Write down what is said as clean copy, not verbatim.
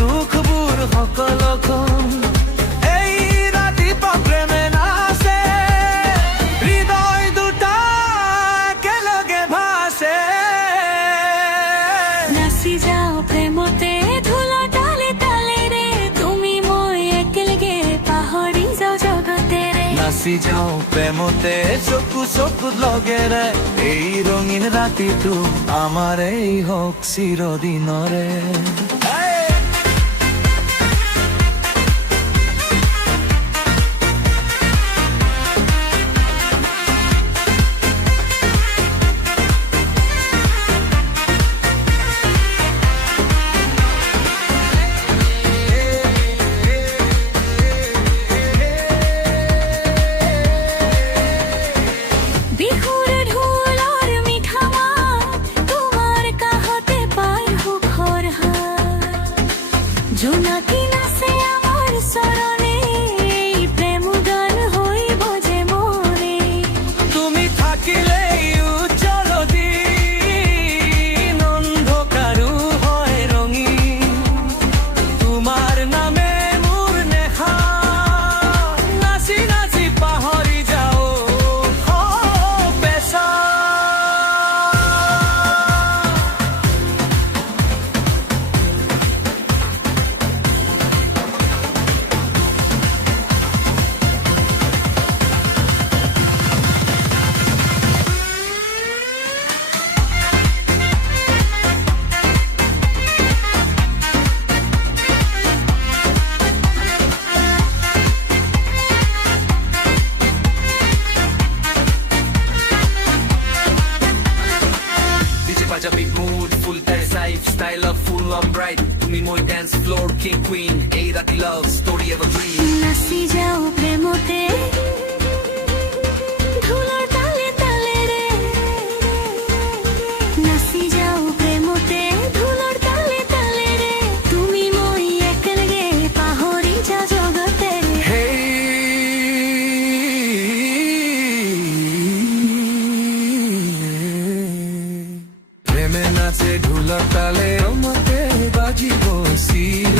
দুখবোৰ সকলোখন এই ৰাতিপুৱা প্ৰেমে নাচে হৃদয় দুটা একেলগে ভাসে নাচি যাওঁ প্ৰেমতে ঢোলৰ তালে তালে ৰে তুমি মই একেলগে পাহৰি যাওঁ জগতেৰে নাচি যাওঁ প্ৰেমতে চকুত লগেৰে এই ৰঙীন ৰাতিটো আমাৰেই হওক চিৰদিনৰে জোনাকি নাচে আমার চরণে প্রেম গান হইব যে মনে তুমি থাকিলেই উজ্জ্বল দিন অন্ধকাৰো হয় ৰঙীন তোমাৰ নামে মোৰ নেশা নাচি নাচি পাহৰি যাওঁ পেচা Big mood, full type style of full on bright. তুমি মই dance floor king queen. এই রাতি love story of a dream. নাচি যাওঁ প্ৰেমতে ঢোলৰ তালে তালে ৰে নাচি যাওঁ প্ৰেমতে ঢোলৰ তালে তালে ৰে তুমি মই একেলগে পাহৰি যাওঁ জগতেৰে Hey, প্রেমে নাচে ঢোলৰ তালে মতে বাজিব চিৰ